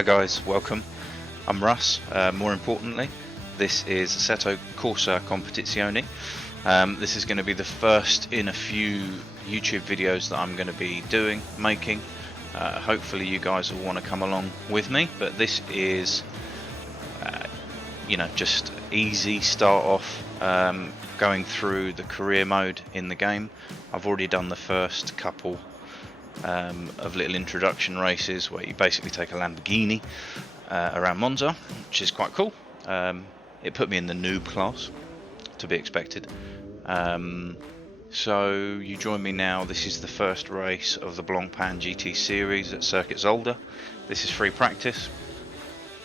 Hi guys, welcome. I'm Russ. More importantly, this is Assetto Corsa Competitzione. This is going to be the first in a few YouTube videos that I'm going to be making. Hopefully you guys will want to come along with me, but this is just easy start off, going through the career mode in the game. I've already done the first couple of little introduction races where you basically take a Lamborghini around Monza, which is quite cool. It put me in the noob class, to be expected. So you join me now. This is the first race of the Blancpain GT series at Circuit Zolder. This is free practice.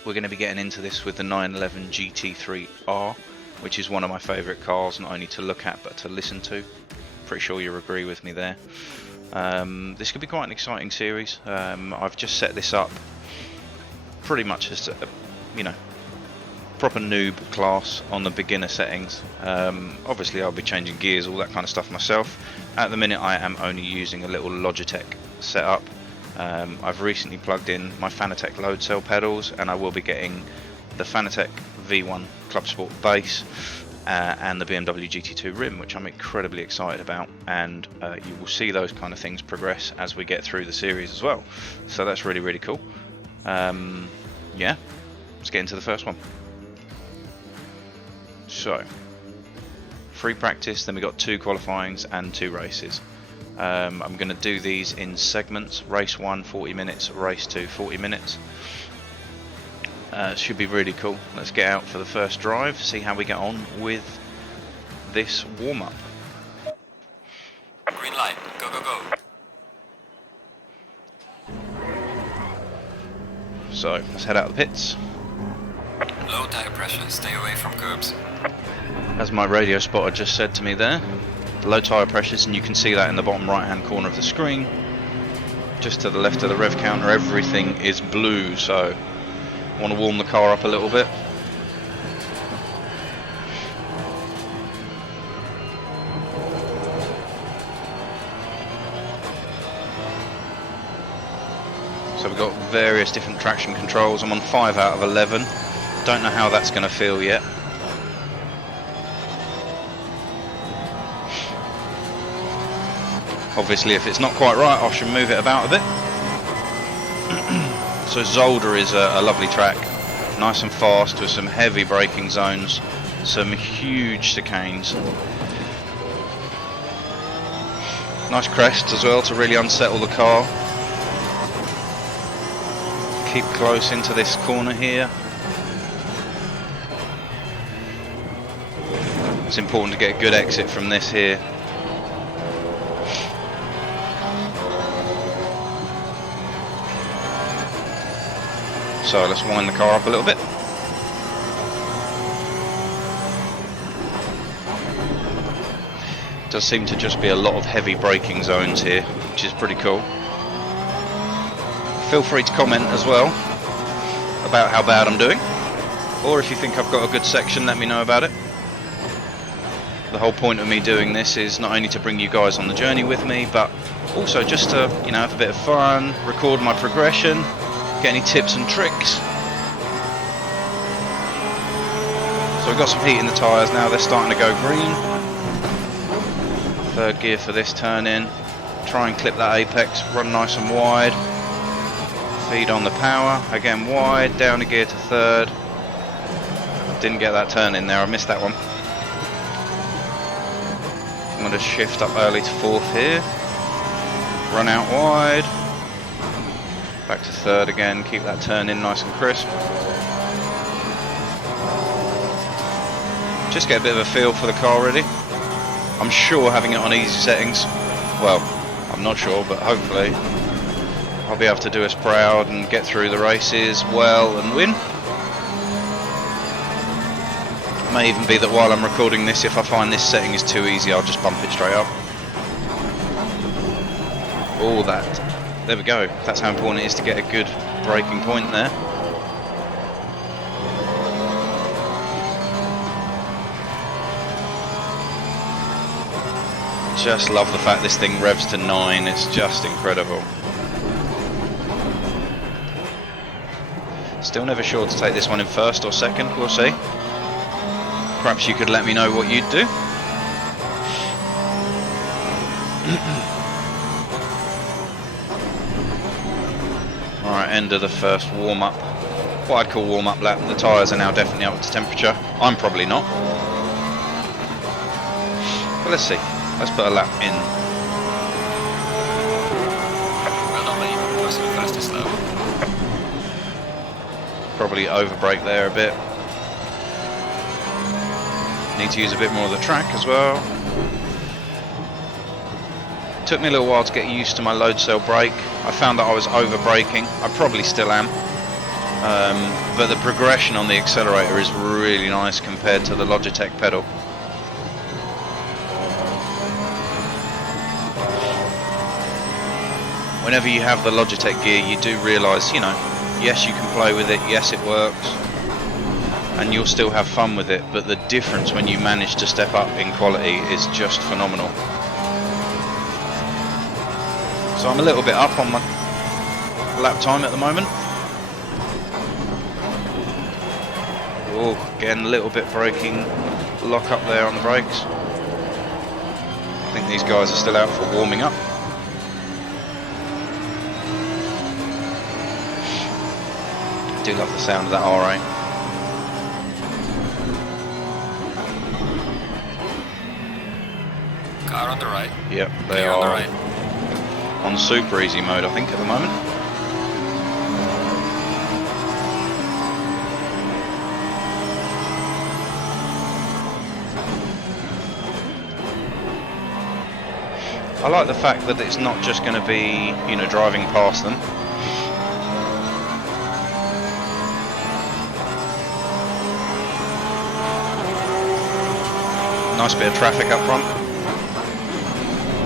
We're going to be getting into this with the 911 GT3R, which is one of my favourite cars, not only to look at but to listen to. Pretty sure you'll agree with me there. This could be quite an exciting series. I've just set this up pretty much as a proper noob class on the beginner settings. Obviously I'll be changing gears, all that kind of stuff myself. At the minute I am only using a little Logitech setup. I've recently plugged in my Fanatec load cell pedals, and I will be getting the Fanatec V1 Club Sport base and the BMW GT2 rim, which I'm incredibly excited about, and you will see those kind of things progress as we get through the series as well. So that's really, really cool. Yeah, let's get into the first one. So, free practice, then we got 2 qualifyings and 2 races. I'm going to do these in segments. Race 1 40 minutes, race 2 40 minutes. Should be really cool. Let's get out for the first drive, see how we get on with this warm-up. Green light, go, go, go. So let's head out of the pits. Low tire pressure, stay away from curbs. As my radio spotter just said to me there, low tyre pressures, and you can see that in the bottom right hand corner of the screen. Just to the left of the rev counter, everything is blue, so I want to warm the car up a little bit. So we've got various different traction controls. I'm on 5 out of 11. Don't know how that's going to feel yet. Obviously if it's not quite right I should move it about a bit. So Zolder is a lovely track, nice and fast with some heavy braking zones, some huge chicanes. Nice crests as well to really unsettle the car. Keep close into this corner here. It's important to get a good exit from this here. So let's wind the car up a little bit. Does seem to just be a lot of heavy braking zones here, which is pretty cool. Feel free to comment as well about how bad I'm doing, or if you think I've got a good section, let me know about it. The whole point of me doing this is not only to bring you guys on the journey with me, but also just to have a bit of fun, record my progression, get any tips and tricks. So we've got some heat in the tyres now, they're starting to go green. 3rd gear for this turn in. Try and clip that apex, run nice and wide. Feed on the power, again wide, down a gear to 3rd. Didn't get that turn in there, I missed that one. I'm going to shift up early to 4th here. Run out wide. Back to 3rd again, keep that turn in nice and crisp. Just get a bit of a feel for the car really. I'm sure having it on easy settings, well, I'm not sure, but hopefully I'll be able to do us proud and get through the races well and win. It may even be that while I'm recording this, if I find this setting is too easy, I'll just bump it straight up. All that. There we go. That's how important it is to get a good braking point there. Just love the fact this thing revs to 9. It's just incredible. Still never sure to take this one in first or second, we'll see. Perhaps you could let me know what you'd do. Alright, end of the first warm-up. What I'd call warm-up lap. The tyres are now definitely up to temperature. I'm probably not. But let's see. Let's put a lap in. Well done, mate. Close to the fastest lap. Probably overbrake there a bit. Need to use a bit more of the track as well. Took me a little while to get used to my load cell brake. I found that I was over braking. I probably still am. But the progression on the accelerator is really nice compared to the Logitech pedal. Whenever you have the Logitech gear, you do realise, you know, yes, you can play with it, yes, it works, and you'll still have fun with it, but the difference when you manage to step up in quality is just phenomenal. So I'm a little bit up on my lap time at the moment. Oh, again, a little bit braking lock up there on the brakes. I think these guys are still out for warming up. I do love the sound of that R8. Car on the right. Yep, they Clear on the are right. on super easy mode, I think, at the moment. I like the fact that it's not just going to be, you know, driving past them. Nice bit of traffic up front.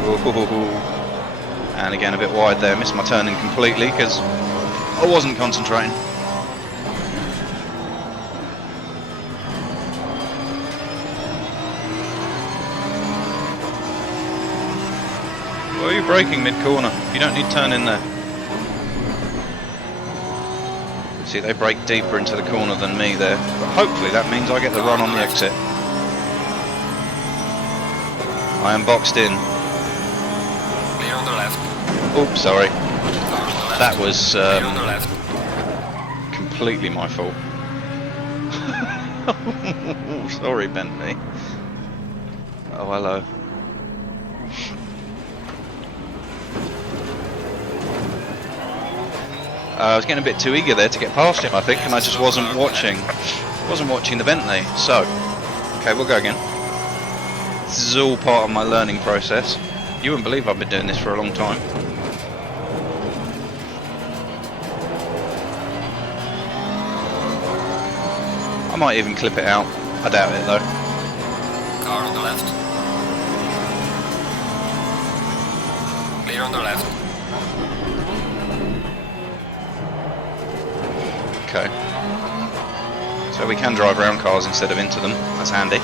Ooh. And again a bit wide there, missed my turning completely because I wasn't concentrating. Why are you braking mid-corner? You don't need to turn in there. See, they brake deeper into the corner than me there, but hopefully that means I get the run on the exit. I am boxed in. Clear on the left. Oops, sorry. Car on the left. That was Clear on the left. completely my fault. Sorry, Bentley. Oh, hello. I was getting a bit too eager there to get past him, I think, and I just wasn't watching the Bentley. So, okay, we'll go again. This is all part of my learning process. You wouldn't believe I've been doing this for a long time. I might even clip it out. I doubt it though. Car on the left. Clear on the left. Okay. So we can drive around cars instead of into them. That's handy.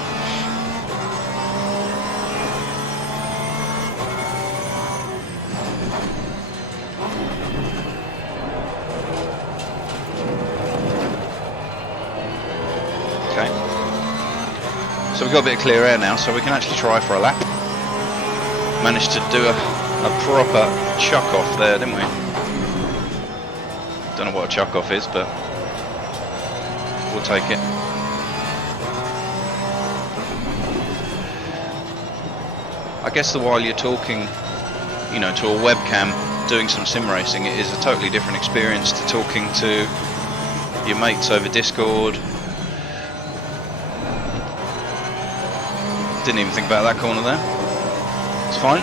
Okay. So we've got a bit of clear air now, so we can actually try for a lap. Managed to do a proper chuck off there, didn't we? Don't know what a chuck off is, but we'll take it. I guess that while you're talking, you know, to a webcam doing some sim racing, it is a totally different experience to talking to your mates over Discord. Didn't even think about that corner there. It's fine.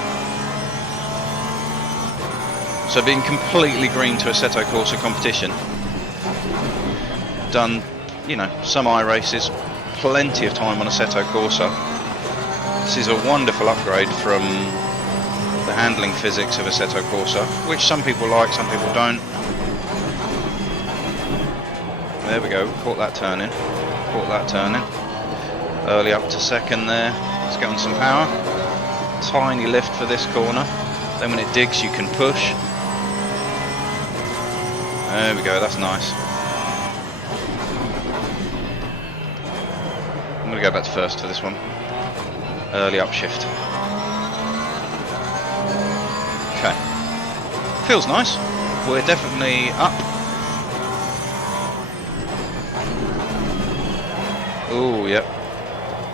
So being completely green to Assetto Corsa Competition. Done, you know, some iRaces, plenty of time on Assetto Corsa. This is a wonderful upgrade from the handling physics of Assetto Corsa, which some people like, some people don't. There we go, caught that turn in. Caught that turn in. Early up to second there. Let's get on some power. Tiny lift for this corner. Then when it digs, you can push. There we go, that's nice. going to go back to first for this one. Early upshift. Okay. Feels nice. We're definitely up. Oh, yep.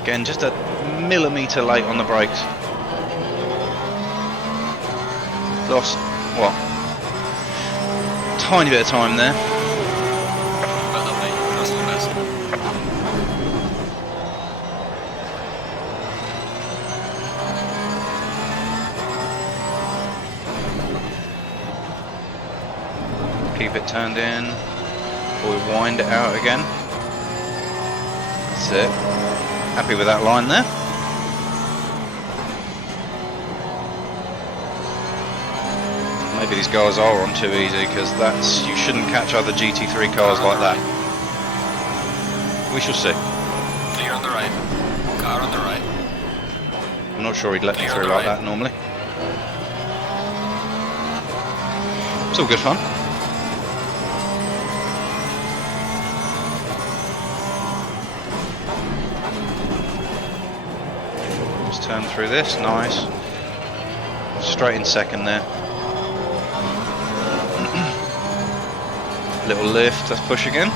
Again, just a millimetre late on the brakes. Lost, what? Tiny bit of time there. Well done, mate. First and best. Keep it turned in. Or we wind it out again. That's it. Happy with that line there. Maybe these guys are on too easy, because that's, you shouldn't catch other GT3 cars like that. We shall see. Clear on the right. Car on the right. I'm not sure he'd let me Clear on through the like right. that normally. It's all good fun. Just turn through this, nice. Straight in second there. Little lift, let's push again.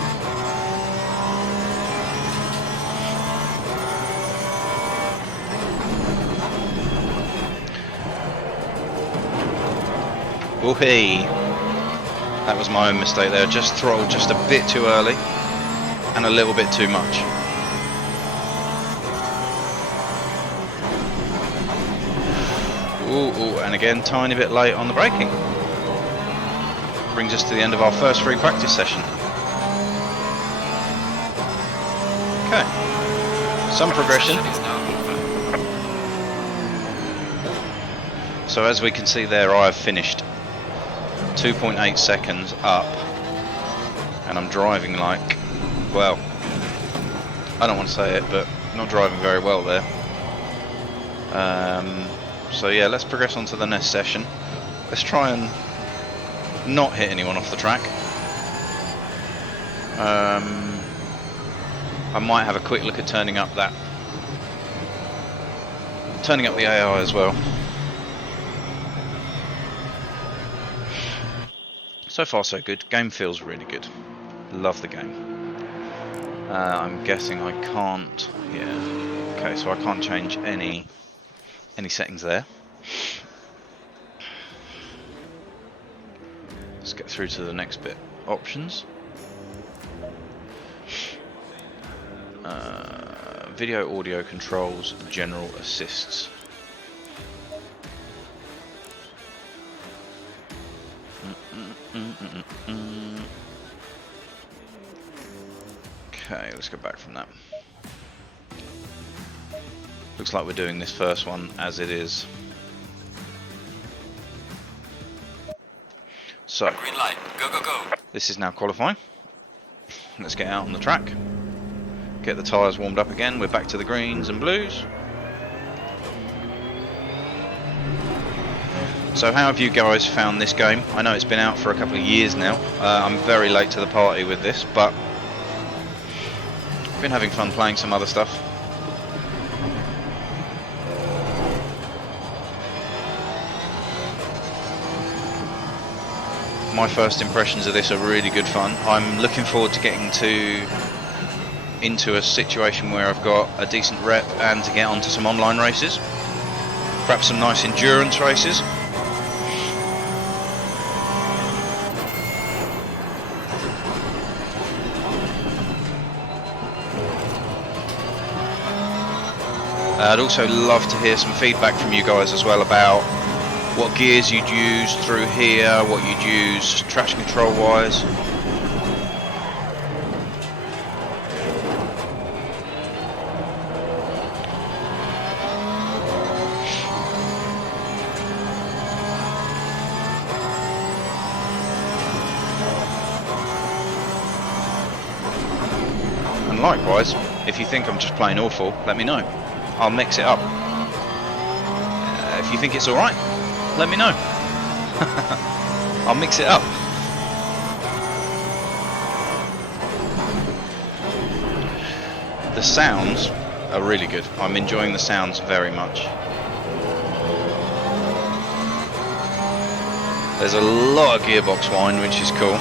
Whoopee! That was my own mistake there, just throttled just a bit too early and a little bit too much. Ooh, and again, tiny bit late on the braking. Brings us to the end of our first free practice session. Okay, some progression. So as we can see there, I have finished 2.8 seconds up, and I'm driving like, well, I don't want to say it, but not driving very well there. So yeah, let's progress on to the next session. Let's try and not hit anyone off the track. I might have a quick look at turning up the AI as well. So far so good. Game feels really good. Love the game. I'm guessing I can't. Yeah. Okay, so I can't change any settings there. Let's get through to the next bit. Options. Video, audio controls, general assists. Okay, let's go back from that. Looks like we're doing this first one as it is. So, Green light. Go, go, go. this is now qualifying. Let's get out on the track. Get the tyres warmed up again. We're back to the greens and blues. So how have you guys found this game? I know it's been out for a couple of years now. I'm very late to the party with this, but I've been having fun playing some other stuff. My first impressions of this are really good fun. I'm looking forward to getting into a situation where I've got a decent rep and to get onto some online races. Perhaps some nice endurance races. I'd also love to hear some feedback from you guys as well about what gears you'd use through here, what you'd use traction control wise. And likewise, if you think I'm just plain awful, let me know. I'll mix it up. If you think it's alright, let me know. I'll mix it up. The sounds are really good. I'm enjoying the sounds very much. There's a lot of gearbox whine, which is cool.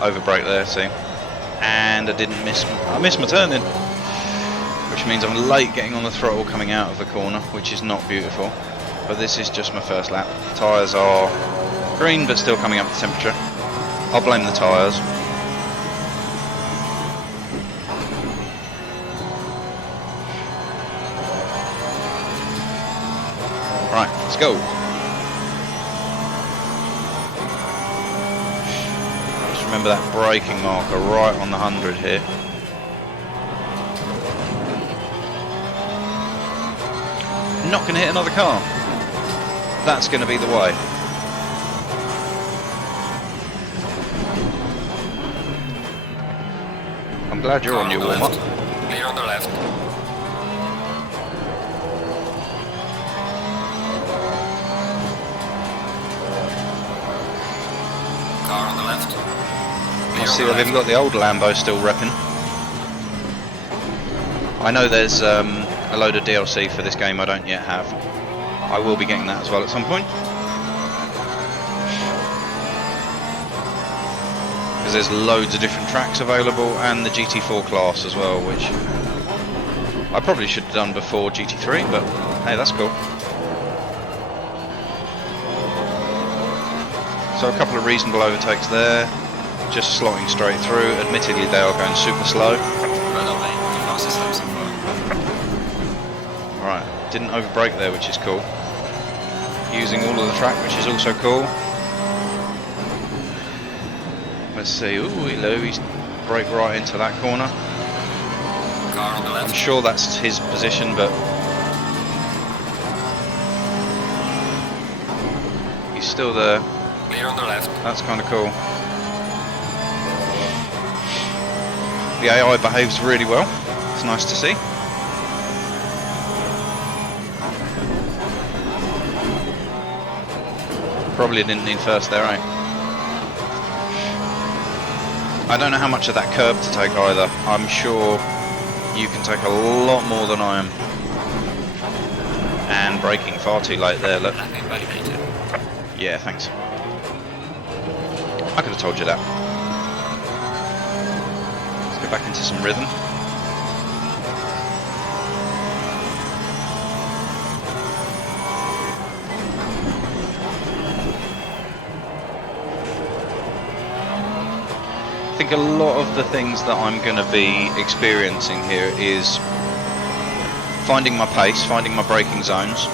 Overbrake there, see? And I didn't miss. I missed my turning, which means I'm late getting on the throttle coming out of the corner, which is not beautiful. But this is just my first lap. Tyres are green, but still coming up to temperature. I'll blame the tyres. Right, let's go. Just remember that braking marker right on the 100 here. Not going to hit another car. That's going to be the way. I'm glad you're on your warm-up. Clear on the left. Car on the left. I see they've even got the old Lambo still repping. I know there's a load of DLC for this game I don't yet have. I will be getting that as well at some point. Because there's loads of different tracks available, and the GT4 class as well, which I probably should have done before GT3, but hey, that's cool. So a couple of reasonable overtakes there, just slotting straight through. Admittedly they are going super slow. Right, didn't overbrake there, which is cool. Using all of the track, which is also cool. Let's see, ooh, hello, he's brake right into that corner. Car on the left. I'm sure that's his position, but he's still there. Clear on the left. That's kind of cool. The AI behaves really well. It's nice to see. Probably didn't need first there, eh? I don't know how much of that curb to take either. I'm sure you can take a lot more than I am. And braking far too late there, look. Yeah, thanks. I could have told you that. Let's get back into some rhythm. I think a lot of the things that I'm going to be experiencing here is finding my pace, finding my braking zones,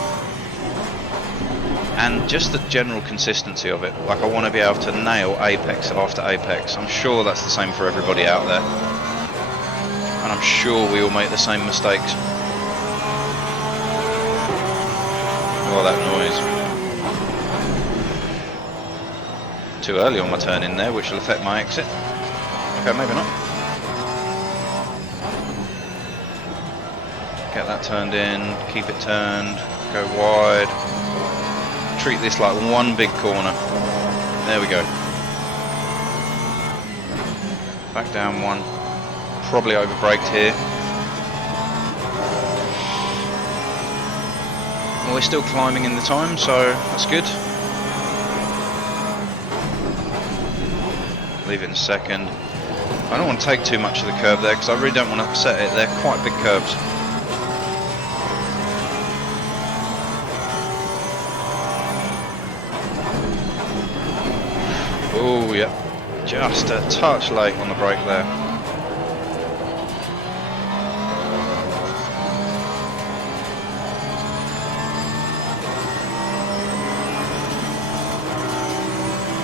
and just the general consistency of it. Like, I want to be able to nail apex after apex. I'm sure that's the same for everybody out there, and I'm sure we all make the same mistakes. Oh, that noise. Too early on my turn in there, which will affect my exit. Okay, maybe not. Get that turned in, keep it turned, go wide. Treat this like one big corner. There we go. Back down one. Probably overbraked here. Well, we're still climbing in the time, so that's good. Leave it in second. I don't want to take too much of the curve there because I really don't want to upset it. They're quite big curves. Oh, yeah. Just a touch late on the brake there.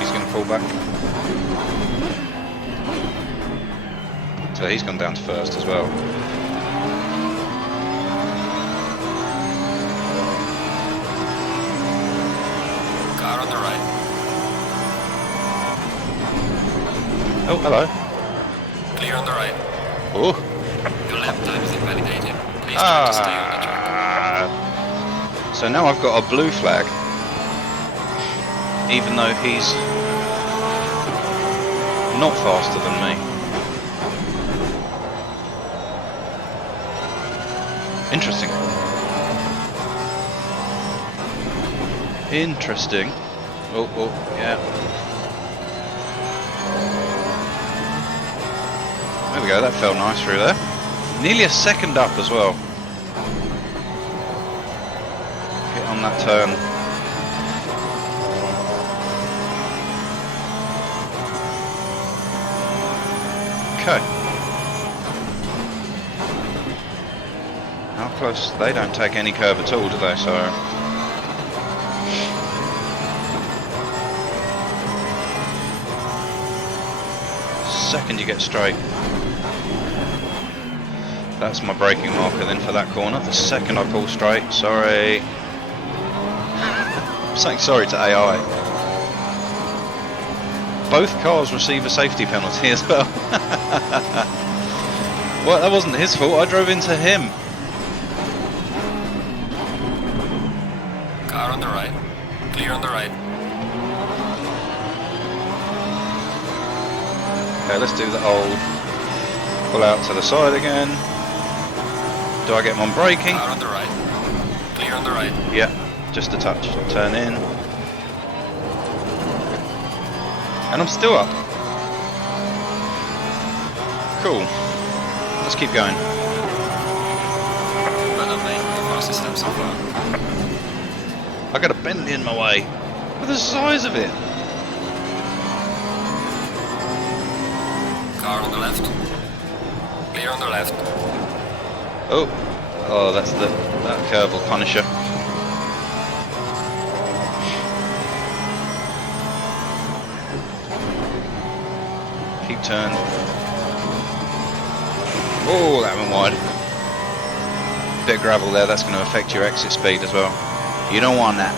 He's going to pull back. So he's gone down to first as well. Car on the right. Oh, hello. Clear on the right. Oh. Your lap time is invalidated. Please try to stay on the track. So now I've got a blue flag, even though he's not faster than me. Interesting. Interesting. Oh, yeah. There we go, that felt nice through there. Nearly a second up as well. Hit on that turn. Okay. How close? They don't take any curve at all, do they? So. Second you get straight. That's my braking marker then for that corner. The second I pull straight, sorry. I'm saying sorry to AI. Both cars receive a safety penalty as well. Well, that wasn't his fault, I drove into him. Car on the right. Clear on the right. Okay, let's do the old pull out to the side again. Do I get him on braking? Car on the right. Clear on the right. Yeah, just a touch. Turn in. And I'm still up. Cool. Let's keep going. Well done, mate. The fastest lap so far. I got a Bentley in my way. Look at the size of it. Car on the left. Clear on the left. Oh, that's that curve will punish her. Keep turn. Oh, that went wide. Bit of gravel there, that's going to affect your exit speed as well. You don't want that.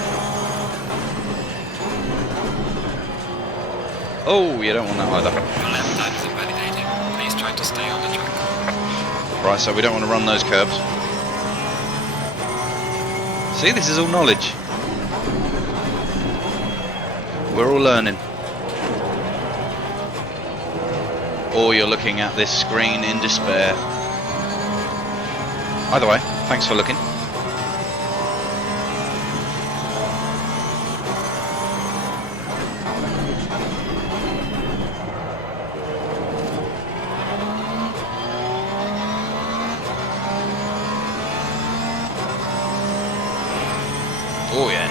Oh, you don't want that either. Your lap time is invalidating. Please try to stay on the track. Right, so we don't want to run those curbs. See, this is all knowledge. We're all learning. Or you're looking at this screen in despair. Either way, thanks for looking. Oh yeah.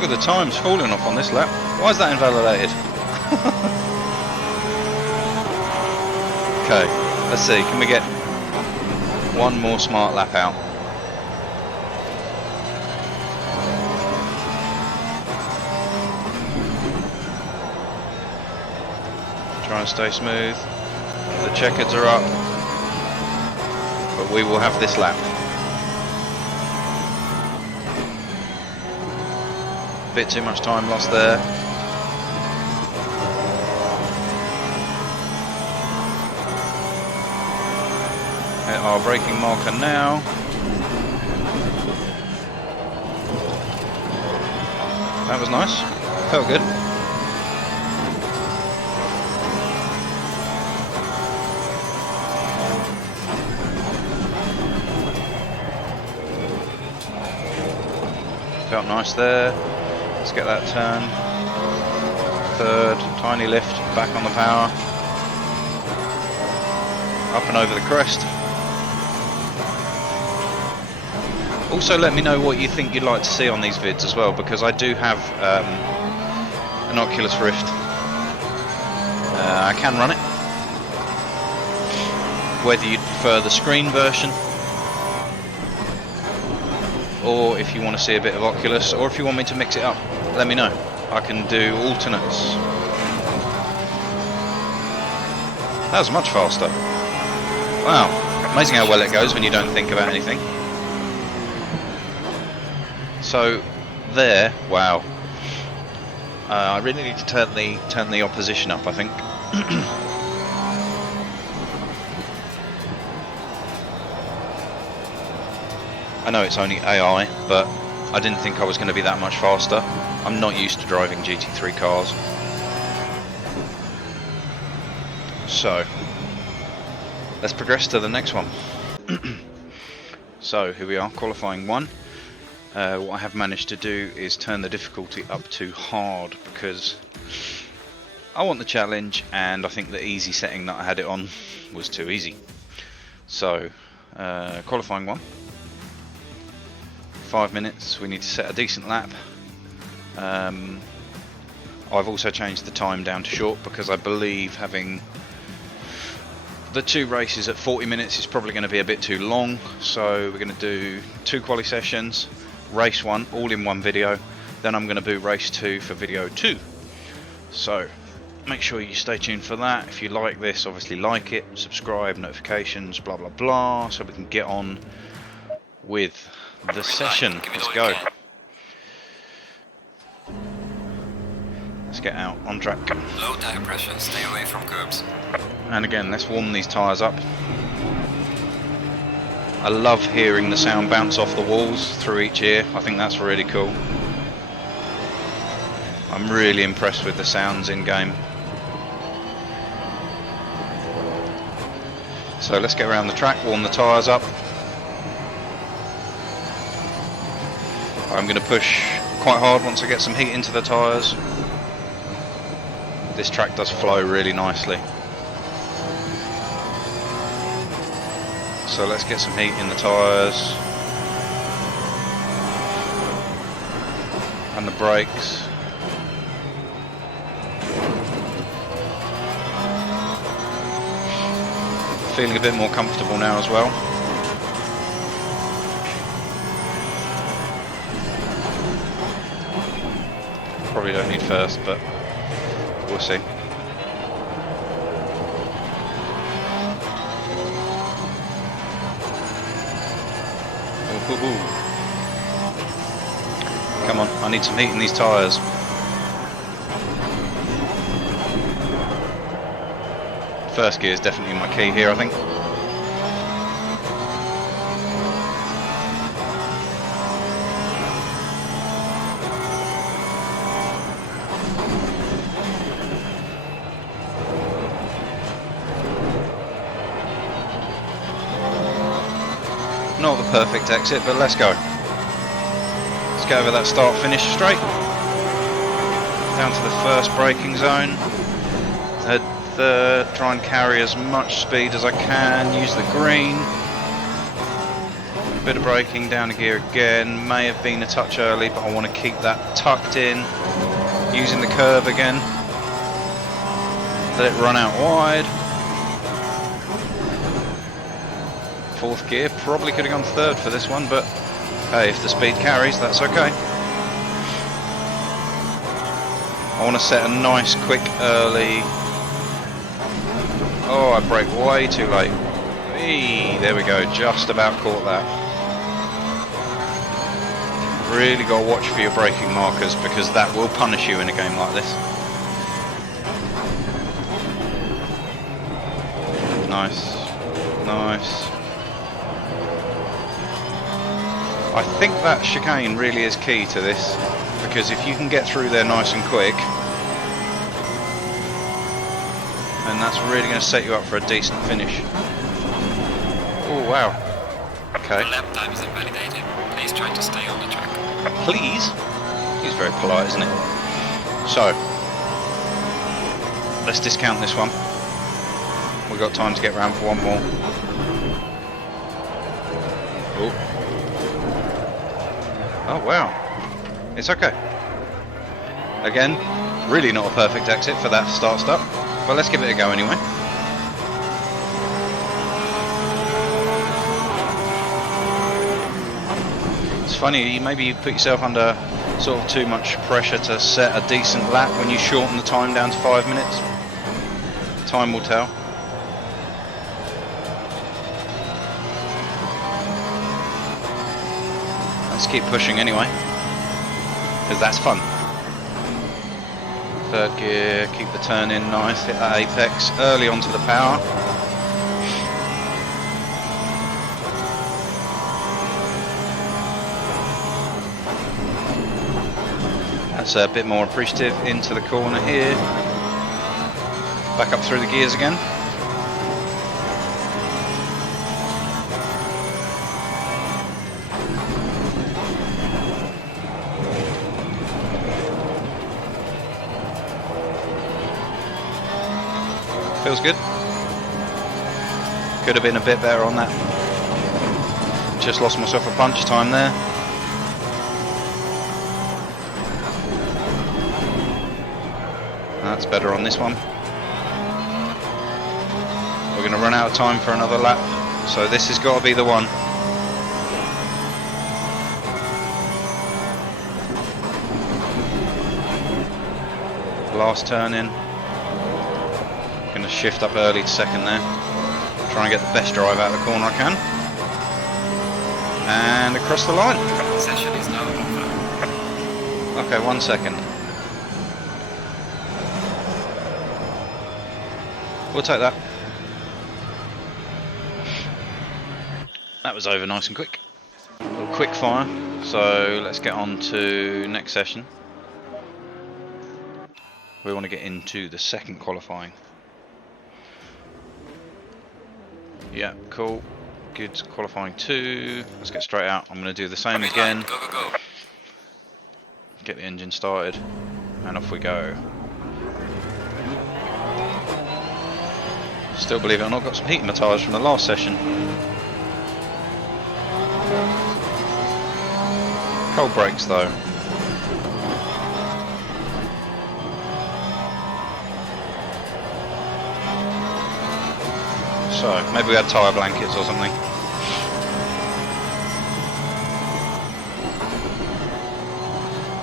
Look at the times falling off on this lap. Why is that invalidated? Okay, let's see. Can we get one more smart lap out? Try and stay smooth. The checkers are up, but we will have this lap. Bit too much time lost there. Hit our braking marker now. That was nice. Felt good. Felt nice there. Let's get that turn. Third, tiny lift, back on the power. Up and over the crest. Also let me know what you think you'd like to see on these vids as well, because I do have an Oculus Rift. I can run it. Whether you'd prefer the screen version, or if you want to see a bit of Oculus, or if you want me to mix it up, let me know. I can do alternates. That was much faster. Wow, amazing how well it goes when you don't think about anything. So there, wow. I really need to turn the opposition up, I think. I know it's only AI, but I didn't think I was going to be that much faster. I'm not used to driving GT3 cars. So, let's progress to the next one. So, here we are, qualifying 1. What I have managed to do is turn the difficulty up to hard because I want the challenge, and I think the easy setting that I had it on was too easy. So, qualifying 1. 5 minutes, we need to set a decent lap. I've also changed the time down to short because I believe having the 2 races at 40 minutes is probably going to be a bit too long. So we're going to do 2 quali sessions, race 1 all in one video, then I'm going to do race 2 for video 2. So make sure you stay tuned for that. If you like this, obviously like it, subscribe, notifications, blah blah blah, so we can get on with the session. Let's go. Let's get out on track. Low tire pressure, stay away from curbs. And again, let's warm these tyres up. I love hearing the sound bounce off the walls through each ear. I think that's really cool. I'm really impressed with the sounds in game. So let's get around the track, warm the tyres up. I'm going to push quite hard once I get some heat into the tyres. This track does flow really nicely. So let's get some heat in the tyres. And the brakes. Feeling a bit more comfortable now as well. Probably don't need first, but we'll see. Ooh. Come on, I need some heat in these tyres. First gear is definitely my key here, I think. Not the perfect exit, but let's go. Let's get over that start finish straight. Down to the first braking zone. At third, try and carry as much speed as I can. Use the green. Bit of braking, down a gear again. May have been a touch early, but I want to keep that tucked in. Using the curve again. Let it run out wide. Fourth gear, probably could have gone third for this one, but hey, if the speed carries, that's okay. I want to set a nice quick early. Oh, I brake way too late. Eee, there we go, just about caught that. Really got to watch for your braking markers because that will punish you in a game like this. Nice, nice. I think that chicane really is key to this, because if you can get through there nice and quick, then that's really going to set you up for a decent finish. Oh wow. Okay. The lap time is invalidated. Please try to stay on the track. Please? He's very polite, isn't it? So, let's discount this one. We've got time to get round for one more. Oh. Oh wow, it's okay. Again, really not a perfect exit for that start, but let's give it a go anyway. It's funny, maybe you put yourself under sort of too much pressure to set a decent lap when you shorten the time down to 5 minutes. Time will tell. Let's keep pushing anyway, because that's fun. Third gear, keep the turn in nice, hit that apex, early onto the power. That's a bit more appreciative. Into the corner here. Back up through the gears again. Feels good. Could have been a bit better on that. Just lost myself a punch time there. That's better on this one. We're going to run out of time for another lap, so this has got to be the one. Last turn in. Going to shift up early to second there. Try and get the best drive out of the corner I can. And across the line. Session is now over. Okay, 1 second. We'll take that. That was over nice and quick. A little quick fire. So let's get on to next session. We want to get into the second qualifying. Yeah, cool. Good. Qualifying 2. Let's get straight out. I'm going to do the same again. Go, go, go. Get the engine started. And off we go. Still, believe it or not, got some heat in my tyres from the last session. Cold brakes though. So, maybe we had tyre blankets or something.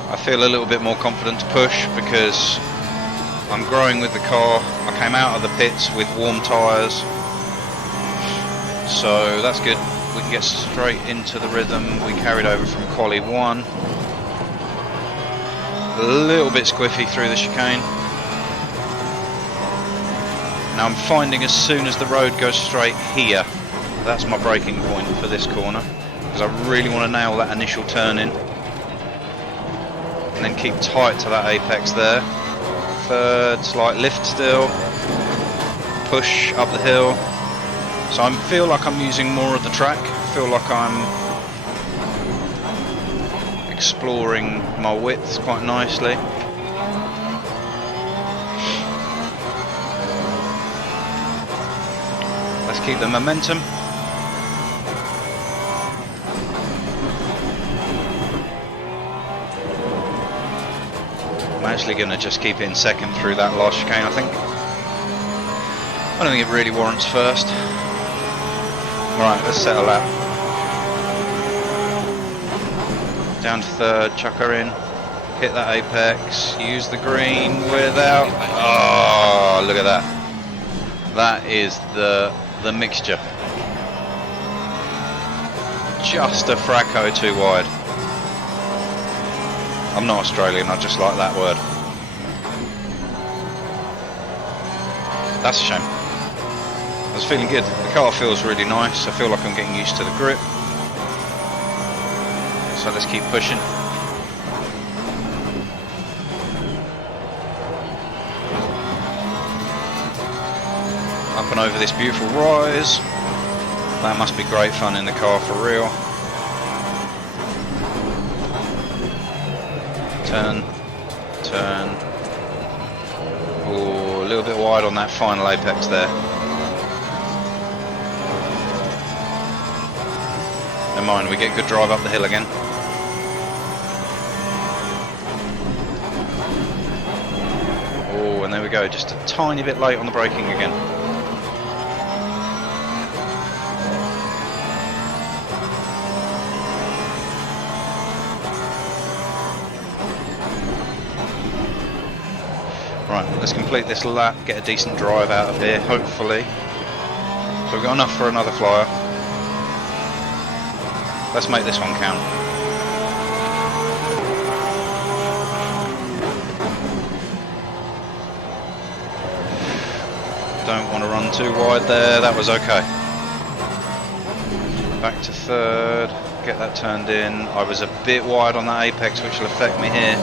I feel a little bit more confident to push because I'm growing with the car. I came out of the pits with warm tyres, so that's good. We can get straight into the rhythm. We carried over from quali 1. A little bit squiffy through the chicane. Now I'm finding as soon as the road goes straight here, that's my braking point for this corner, because I really want to nail that initial turn in and then keep tight to that apex there. Third, slight lift still, push up the hill. So I feel like I'm using more of the track, feel like I'm exploring my widths quite nicely. Let's keep the momentum. I'm actually going to just keep it in second through that last chicane, I think. I don't think it really warrants first. Right, let's settle out. Down to third, chuck her in. Hit that apex, use the green without... Oh, look at that. That is the mixture. Just a fracco too wide. I'm not Australian, I just like that word. That's a shame. I was feeling good. The car feels really nice. I feel like I'm getting used to the grip. So let's keep pushing. Up and over this beautiful rise. That must be great fun in the car for real. Turn, turn. Oh, a little bit wide on that final apex there. Never mind, we get good drive up the hill again. Oh, and there we go, just a tiny bit late on the braking again. Right, let's complete this lap, get a decent drive out of here, hopefully. So we've got enough for another flyer. Let's make this one count. Don't want to run too wide there, that was okay. Back to third, get that turned in. I was a bit wide on that apex, which will affect me here.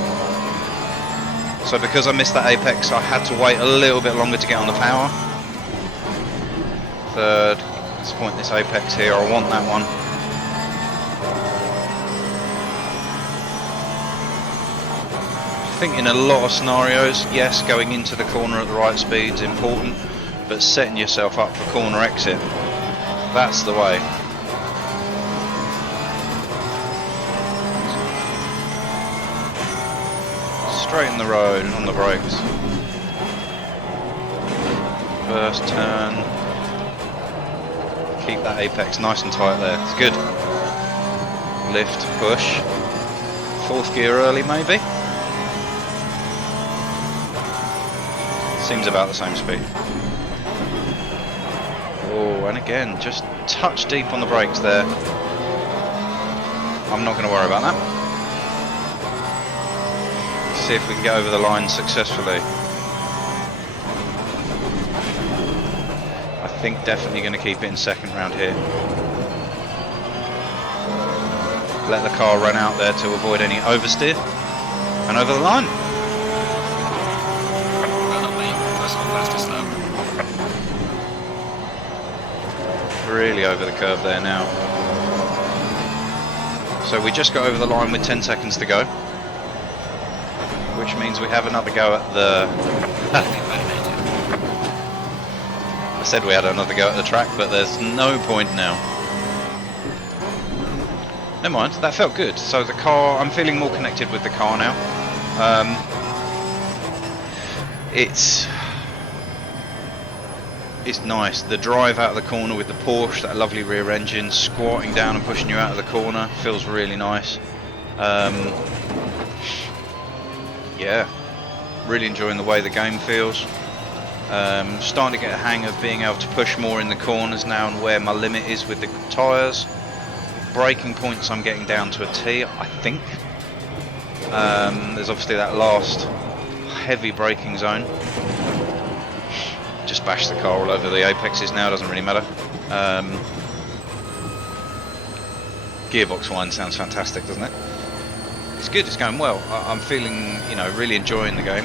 So because I missed that apex, I had to wait a little bit longer to get on the power. Third, let's point this apex here, I want that one. I think in a lot of scenarios, yes, going into the corner at the right speed is important, but setting yourself up for corner exit, that's the way. Straighten the road and on the brakes. First turn. Keep that apex nice and tight there. It's good. Lift, push. Fourth gear early maybe. Seems about the same speed. Oh, and again, just touch deep on the brakes there. I'm not going to worry about that. See if we can get over the line successfully. I think definitely going to keep it in second round here. Let the car run out there to avoid any oversteer. And over the line. Well done, mate. First one, fastest lap. Really over the curve there now. So we just got over the line with 10 seconds to go. Which means we have another go at the... I said we had another go at the track, but there's no point now. Never mind, that felt good. So the car, I'm feeling more connected with the car now. It's nice. The drive out of the corner with the Porsche, that lovely rear engine, squatting down and pushing you out of the corner, feels really nice. Yeah, really enjoying the way the game feels. Starting to get a hang of being able to push more in the corners now and where my limit is with the tyres. Braking points I'm getting down to a T, I think. There's obviously that last heavy braking zone. Just bash the car all over the apexes now, doesn't really matter. Gearbox wine sounds fantastic, doesn't it? It's good, it's going well. I'm feeling, you know, really enjoying the game.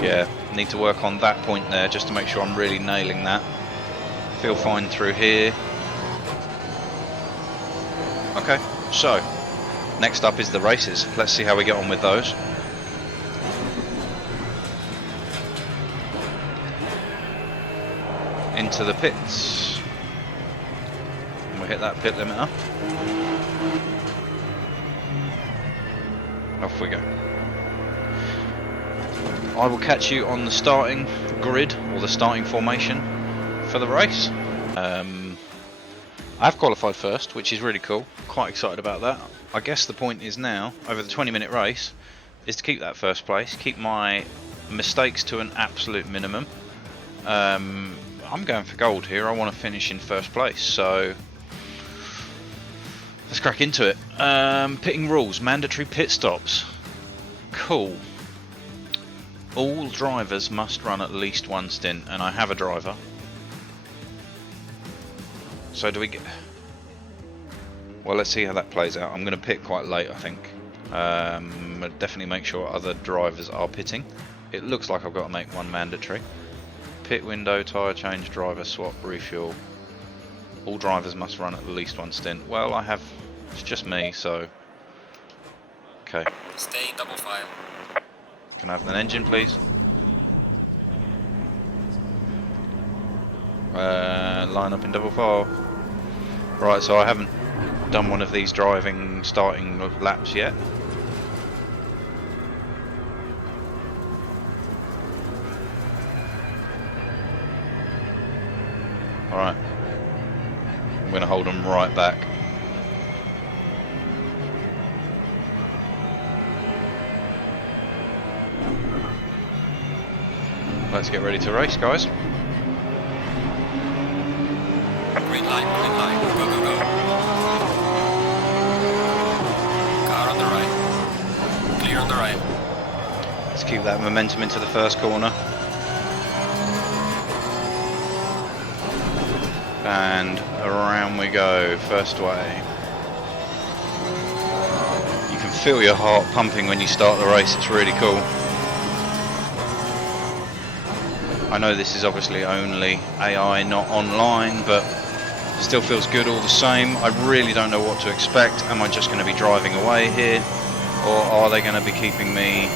Yeah, need to work on that point there just to make sure I'm really nailing that. Feel fine through here. Okay, so next up is the races. Let's see how we get on with those. Into the pits. We'll hit that pit limiter. Off we go. I will catch you on the starting grid or the starting formation for the race. I've qualified first, which is really cool. Quite excited about that. I guess the point is now, over the 20-minute race, is to keep that first place, keep my mistakes to an absolute minimum. I'm going for gold here. I want to finish in first place, so let's crack into it. Pitting rules, mandatory pit stops. Cool. All drivers must run at least one stint, and I have a driver. So do we get... Well, let's see how that plays out. I'm going to pit quite late, I think. Definitely make sure other drivers are pitting. It looks like I've got to make one mandatory. Pit window, tyre change, driver swap, refuel. All drivers must run at least one stint. Well, I have... It's just me, so... Okay. Stay double file. Can I have an engine, please? Line up in double file. Right, so I haven't done one of these driving starting laps yet. Alright. I'm going to hold them right back. Let's get ready to race, guys. Green light, go, go, go. Car on the right. Clear on the right. Let's keep that momentum into the first corner. And around we go, first way. can feel your heart pumping when you start the race. It's really cool. I know this is obviously only AI, not online, but it still feels good all the same. I really don't know what to expect. Am I just going to be driving away here, or are they going to be keeping me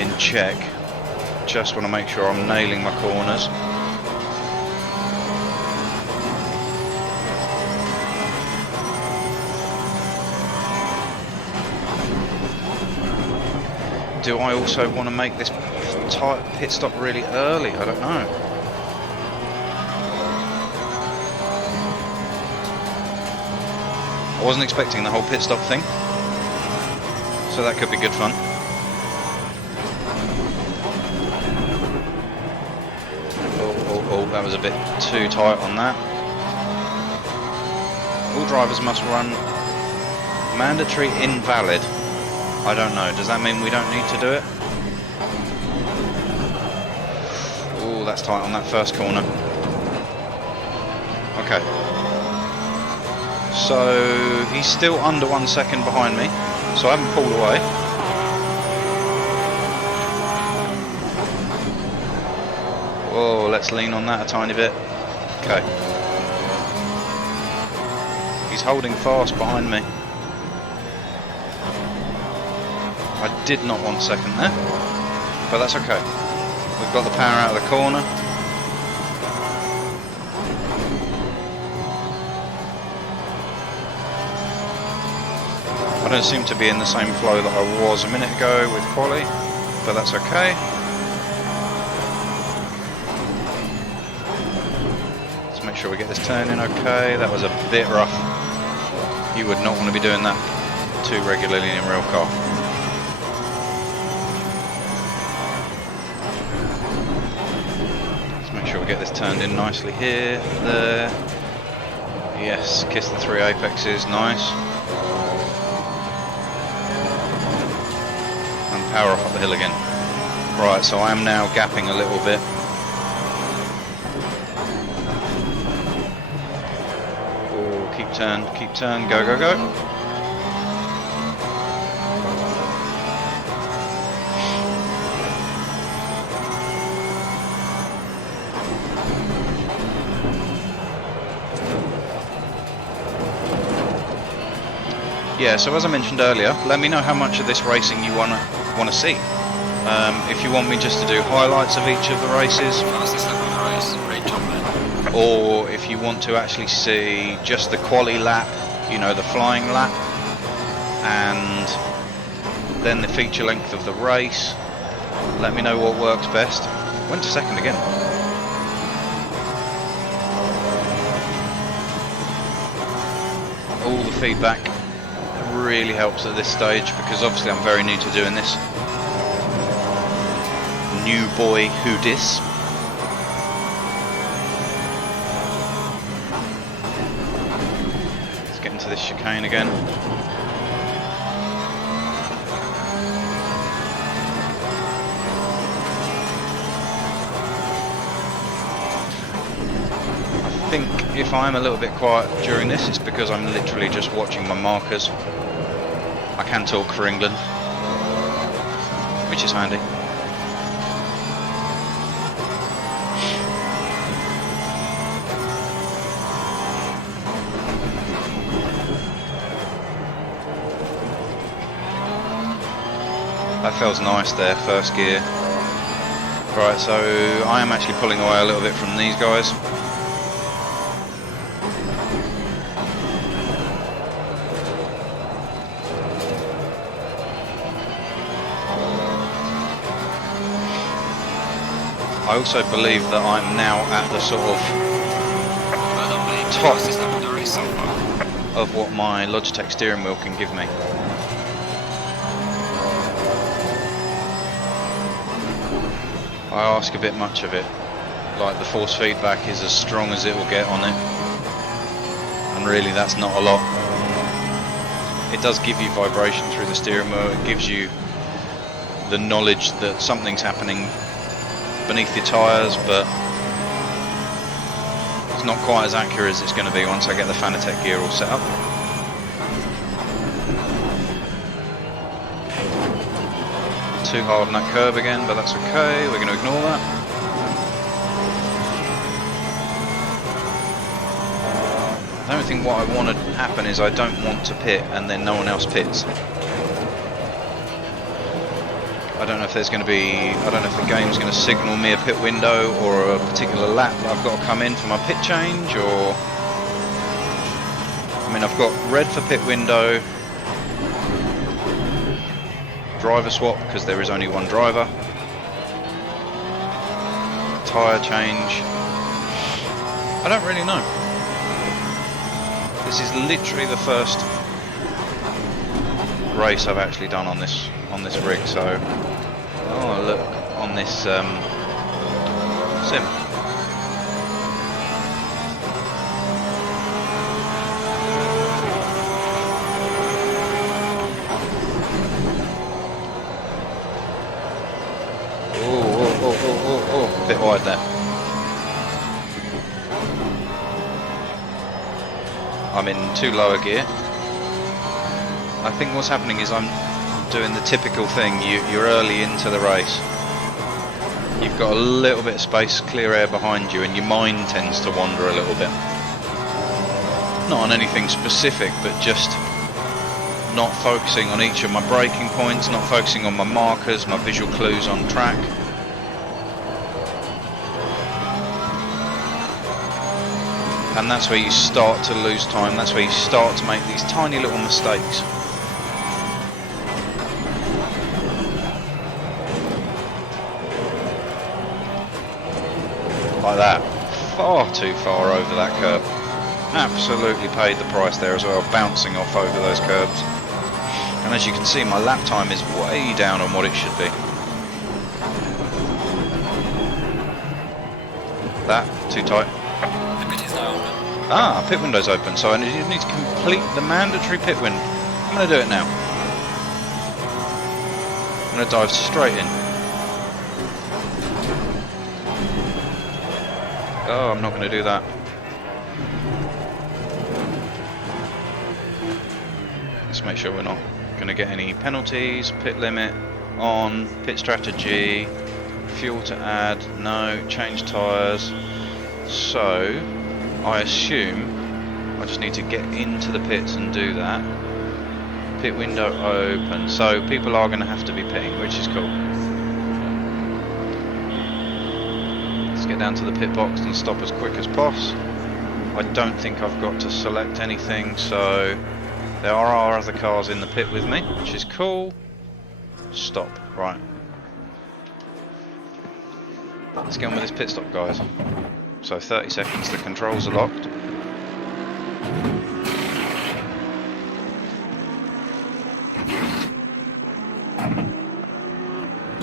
in check? Just want to make sure I'm nailing my corners. Do I also want to make this pit stop really early? I don't know. I wasn't expecting the whole pit stop thing, so that could be good fun. Oh, that was a bit too tight on that. All drivers must run. Mandatory invalid. I don't know. Does that mean we don't need to do it? Oh, that's tight on that first corner. Okay. So he's still under 1 second behind me, so I haven't pulled away. Whoa, let's lean on that a tiny bit. Okay. He's holding fast behind me. I did not want second there, but that's okay. We've got the power out of the corner. I don't seem to be in the same flow that I was a minute ago with quali, but that's okay. Let's make sure we get this turn in okay. That was a bit rough. You would not want to be doing that too regularly in a real car. We get this turned in nicely here, there. Yes, kiss the 3 apexes, nice. And power off up the hill again. Right, so I am now gapping a little bit. Oh, keep turn, go, go, go. Yeah, so as I mentioned earlier, let me know how much of this racing you want to see. If you want me just to do highlights of each of the races, or if you want to actually see just the quali lap, you know, the flying lap, and then the feature length of the race, let me know what works best. Went to second again. All the feedback really helps at this stage, because obviously I'm very new to doing this. New boy who dis. Let's get into this chicane again. I think if I'm a little bit quiet during this, it's because I'm literally just watching my markers. I can talk for England, which is handy. That feels nice there, first gear. Right, so I am actually pulling away a little bit from these guys. I also believe that I'm now at the sort of top of what my Logitech steering wheel can give me. I ask a bit much of it. Like, the force feedback is as strong as it will get on it, and really that's not a lot. It does give you vibration through the steering wheel. It gives you the knowledge that something's happening beneath your tyres, but it's not quite as accurate as it's going to be once I get the Fanatec gear all set up. too hard on that curb again, but that's okay. We're going to ignore that. The only thing what I want to happen is I don't want to pit and then no one else pits. I don't know if there's going to be, I don't know if the game's going to signal me a pit window or a particular lap that I've got to come in for my pit change, or... I mean, I've got red for pit window, driver swap because there is only one driver, tyre change. I don't really know. This is literally the first race I've actually done on this rig, so oh look on this sim. Oh, a bit wide there. I'm in too low a gear. I think what's happening is I'm doing the typical thing. You're early into the race. You've got a little bit of space, clear air behind you, and your mind tends to wander a little bit. Not on anything specific, but just not focusing on each of my braking points, not focusing on my markers, my visual clues on track. And that's where you start to lose time, that's where you start to make these tiny little mistakes. Like that, far too far over that curb. Absolutely paid the price there as well, bouncing off over those curbs. And as you can see, my lap time is way down on what it should be. That, too tight. Ah, pit window's open, so I need to complete the mandatory pit wind. I'm going to do it now. I'm going to dive straight in. Oh, I'm not going to do that. Let's make sure we're not going to get any penalties. Pit limit on, pit strategy, fuel to add, no, change tyres. So I assume I just need to get into the pits and do that. Pit window open, so people are going to have to be pitting, which is cool. Let's get down to the pit box and stop as quick as possible. I don't think I've got to select anything, so there are other cars in the pit with me, which is cool. Stop, right. Let's get on with this pit stop, guys. So 30 seconds, the controls are locked.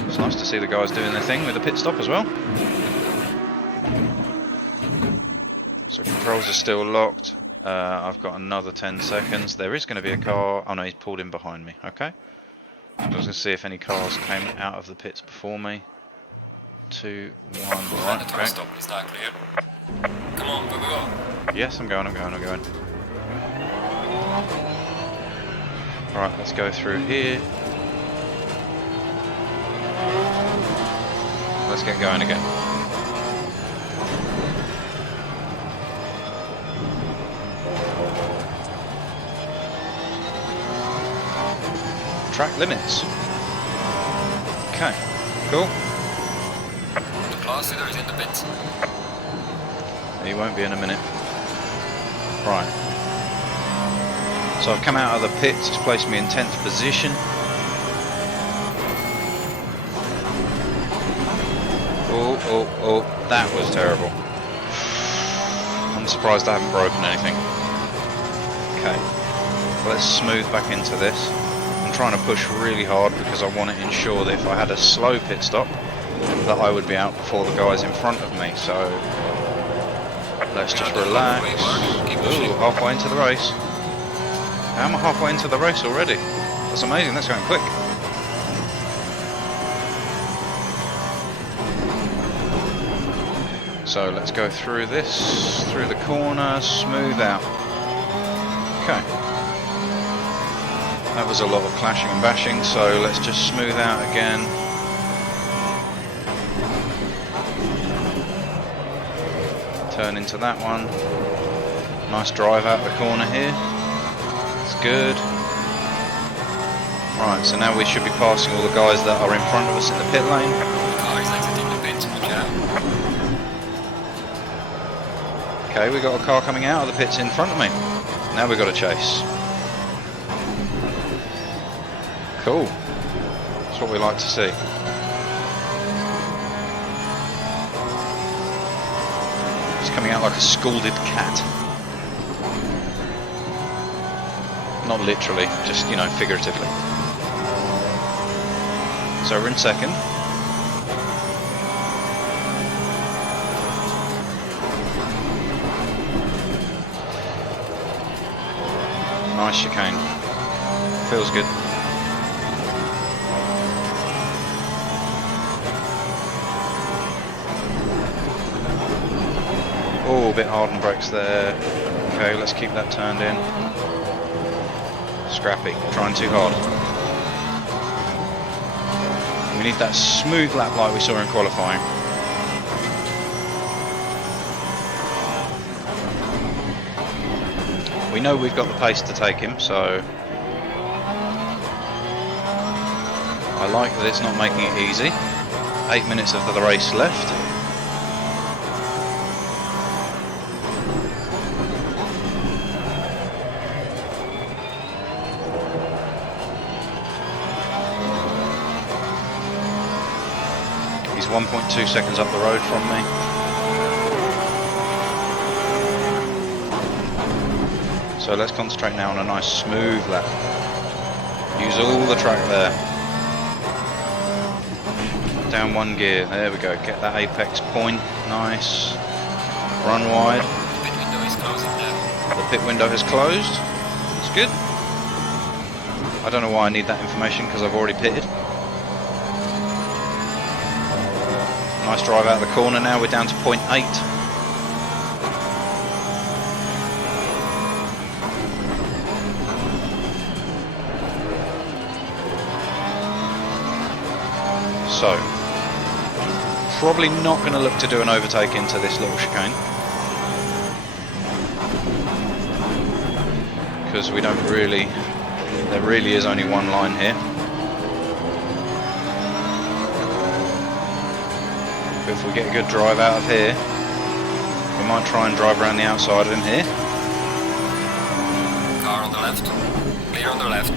It's nice to see the guys doing their thing with the pit stop as well. So controls are still locked. I've got another 10 seconds. There is going to be a car. Oh no, he's pulled in behind me. Okay. I was going to see if any cars came out of the pits before me. 2, 1, right, okay. Stop, is that clear? Come on, go. Yes, I'm going. Alright, let's go through here. Let's get going again. Track limits. Okay, cool. Class leader is in the pits. He won't be in a minute. Right. So I've come out of the pits, it's placed me in 10th position. Oh, that was terrible. I'm surprised I haven't broken anything. Okay, well, let's smooth back into this. I'm trying to push really hard because I want to ensure that if I had a slow pit stop, that I would be out before the guys in front of me, so let's just relax. Ooh, halfway into the race. How am I halfway into the race already? That's amazing, that's going quick. So let's go through this, through the corner, smooth out. Okay. That was a lot of clashing and bashing, so let's just smooth out again. Turn into that one. Nice drive out the corner here. It's good. Right, so now we should be passing all the guys that are in front of us in the pit lane. Car is exiting the pits, watch out. Okay, we got a car coming out of the pits in front of me. Now we've got to chase. Cool. That's what we like to see. He's coming out like a scalded cat. Not literally, just, you know, figuratively. So we're in second. Nice chicane. Feels good. Oh, a bit hard on brakes there. Okay, let's keep that turned in. Scrappy, trying too hard. We need that smooth lap like we saw in qualifying. We know we've got the pace to take him, so I like that it's not making it easy. 8 minutes of the race left. He's 1.2 seconds up the road from me. So let's concentrate now on a nice smooth lap. Use all the track there. Down one gear, there we go, get that apex point, nice. Run wide. The pit window is closing now. The pit window has closed, it's good. I don't know why I need that information because I've already pitted. Nice drive out of the corner now, we're down to 0.8. So, probably not going to look to do an overtake into this little chicane. Because we don't really, there really is only one line here. But if we get a good drive out of here, we might try and drive around the outside of him here. Car on the left. Clear on the left.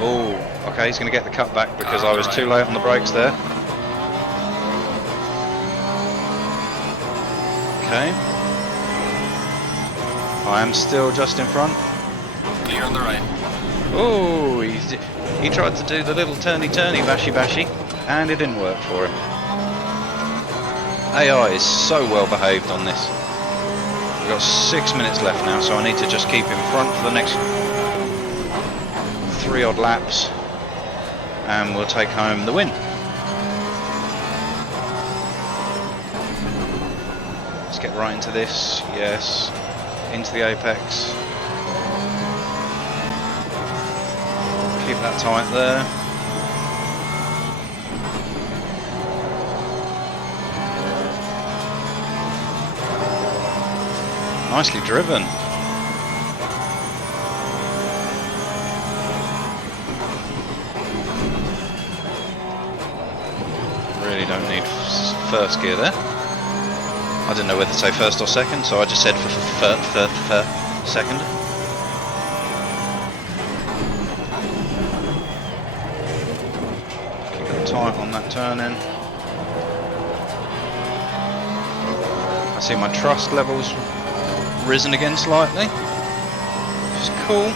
Oh, okay, he's going to get the cut back because I was too late on the brakes there. Okay. I am still just in front. Clear on the right. Oh, he tried to do the little turny bashy, and it didn't work for him. AI is so well behaved on this. We've got 6 minutes left now, so I need to just keep in front for the next 3 odd laps, and we'll take home the win. Let's get right into this. Yes, into the apex. Keep that tight there. Nicely driven. Really don't need first gear there. I didn't know whether to say first or second, so I just said for second. Keep it tight on that turn in. I see my trust levels risen again slightly, which is cool.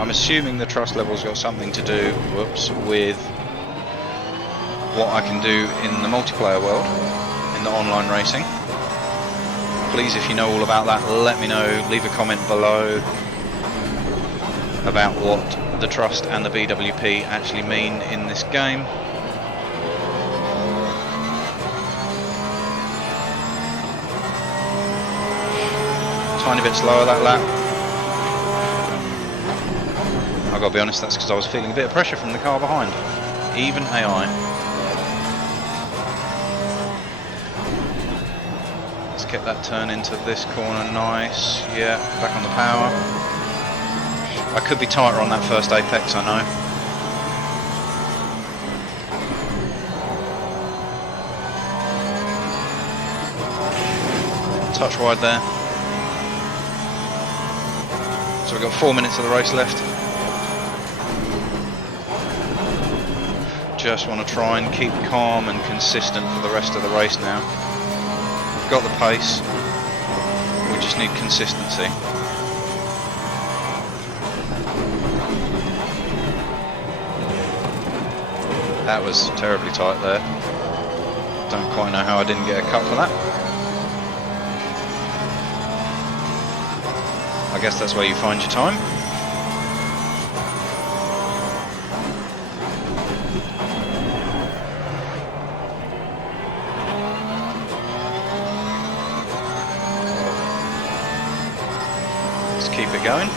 I'm assuming the trust level's got something to do, with what I can do in the multiplayer world, in the online racing. Please, if you know all about that, let me know. Leave a comment below about what the trust and the BWP actually mean in this game. Tiny bit slower that lap. I've got to be honest, that's because I was feeling a bit of pressure from the car behind. Even AI. Let's get that turn into this corner, nice. Yeah, back on the power. I could be tighter on that first apex, I know. Touch wide there. So we've got 4 minutes of the race left. Just want to try and keep calm and consistent for the rest of the race now. We've got the pace. We just need consistency. That was terribly tight there. Don't quite know how I didn't get a cut for that. I guess that's where you find your time. Let's keep it going.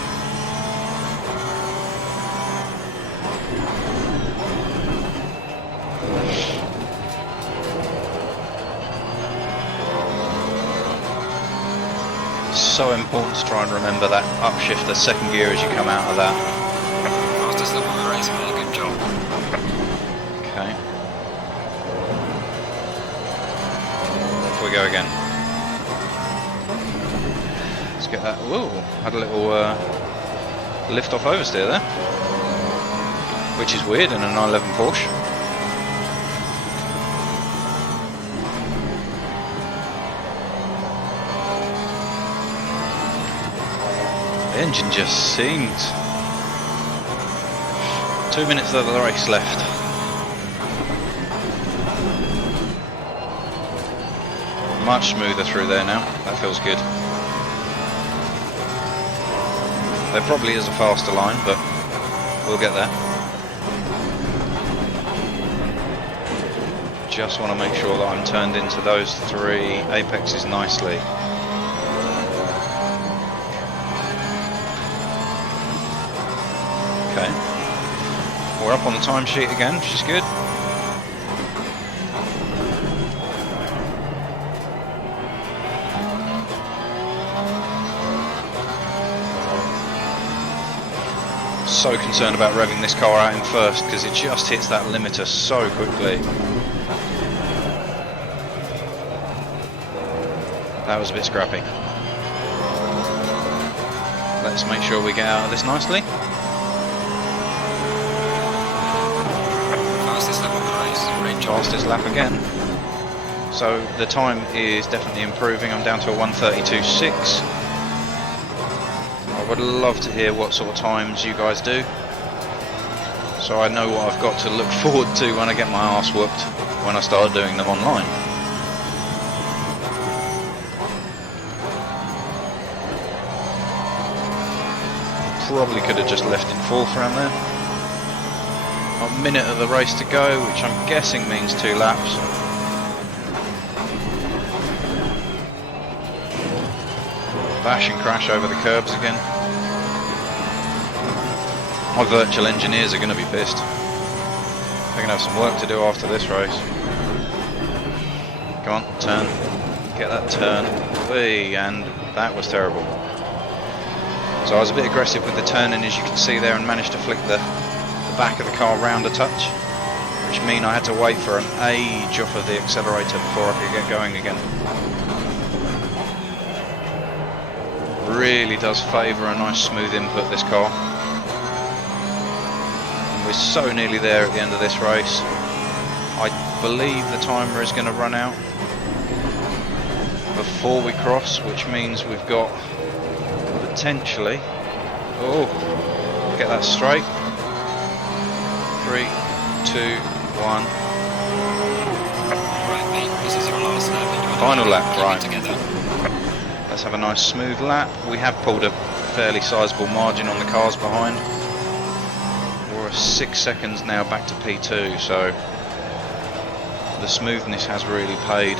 So important to try and remember that upshift, the second gear as you come out of that. Fastest lap of the race, mate. Good job. Okay. Off we go again. Let's get that. Whoa, had a little lift off oversteer there, which is weird in a 911 Porsche. The engine just sings. 2 minutes of the race left. Much smoother through there now. That feels good. There probably is a faster line, but we'll get there. Just want to make sure that I'm turned into those 3 apexes nicely. Okay, we're up on the timesheet again, which is good. So concerned about revving this car out in first because it just hits that limiter so quickly. That was a bit scrappy. Let's make sure we get out of this nicely. Fastest lap again. So the time is definitely improving. I'm down to a 1:32.6. I would love to hear what sort of times you guys do, so I know what I've got to look forward to when I get my arse whooped when I start doing them online. Probably could have just left in 4th round there. A minute of the race to go, which I'm guessing means 2 laps. Bash and crash over the curbs again. My virtual engineers are going to be pissed. They're going to have some work to do after this race. Come on, turn. Get that turn. Whee, and that was terrible. So I was a bit aggressive with the turning, as you can see there, and managed to flick the back of the car round a touch, which means I had to wait for an age off of the accelerator before I could get going again. Really does favour a nice smooth input, this car. And we're so nearly there at the end of this race. I believe the timer is going to run out before we cross, which means we've got potentially, oh, get that straight. 3, 2, 1. Right, mate, this is your last lap. Final lap, right. Together. Let's have a nice smooth lap. We have pulled a fairly sizable margin on the cars behind. We're 6 seconds now back to P2, so the smoothness has really paid.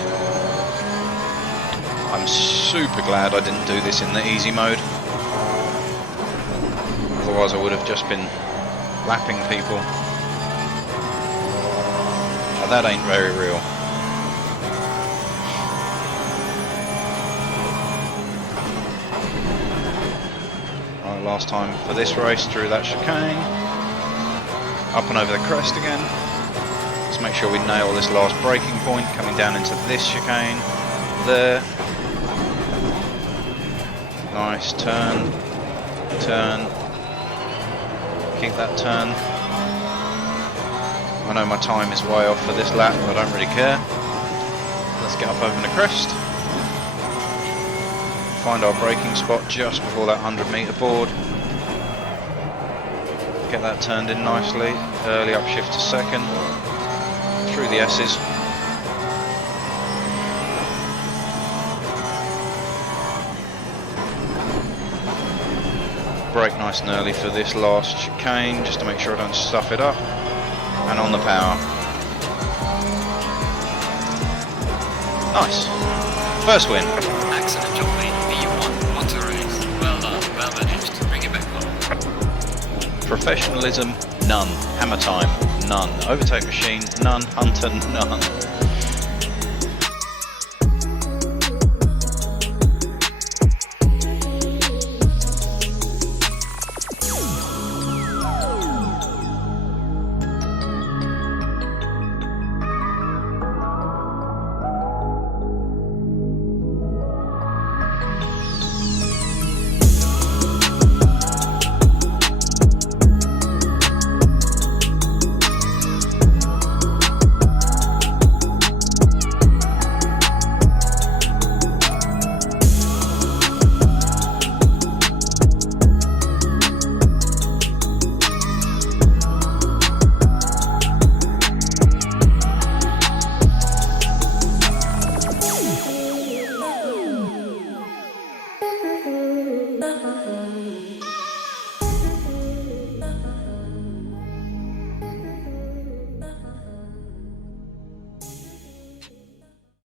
I'm super glad I didn't do this in the easy mode. Otherwise I would have just been lapping people. Now that ain't very real. Right, last time for this race through that chicane. Up and over the crest again. Let's make sure we nail this last braking point coming down into this chicane. There. Nice, turn. Turn. Keep that turn. I know my time is way off for this lap, but I don't really care. Let's get up over the crest. Find our braking spot just before that 100-metre board. Get that turned in nicely. Early upshift to second. Through the S's. Brake nice and early for this last chicane, just to make sure I don't stuff it up. And on the power. Nice. First win. Excellent job, mate. B1, what a race. Well done, well managed. Bring it back home. Professionalism, none. Hammer time, none. Overtake machine, none. Hunter, none.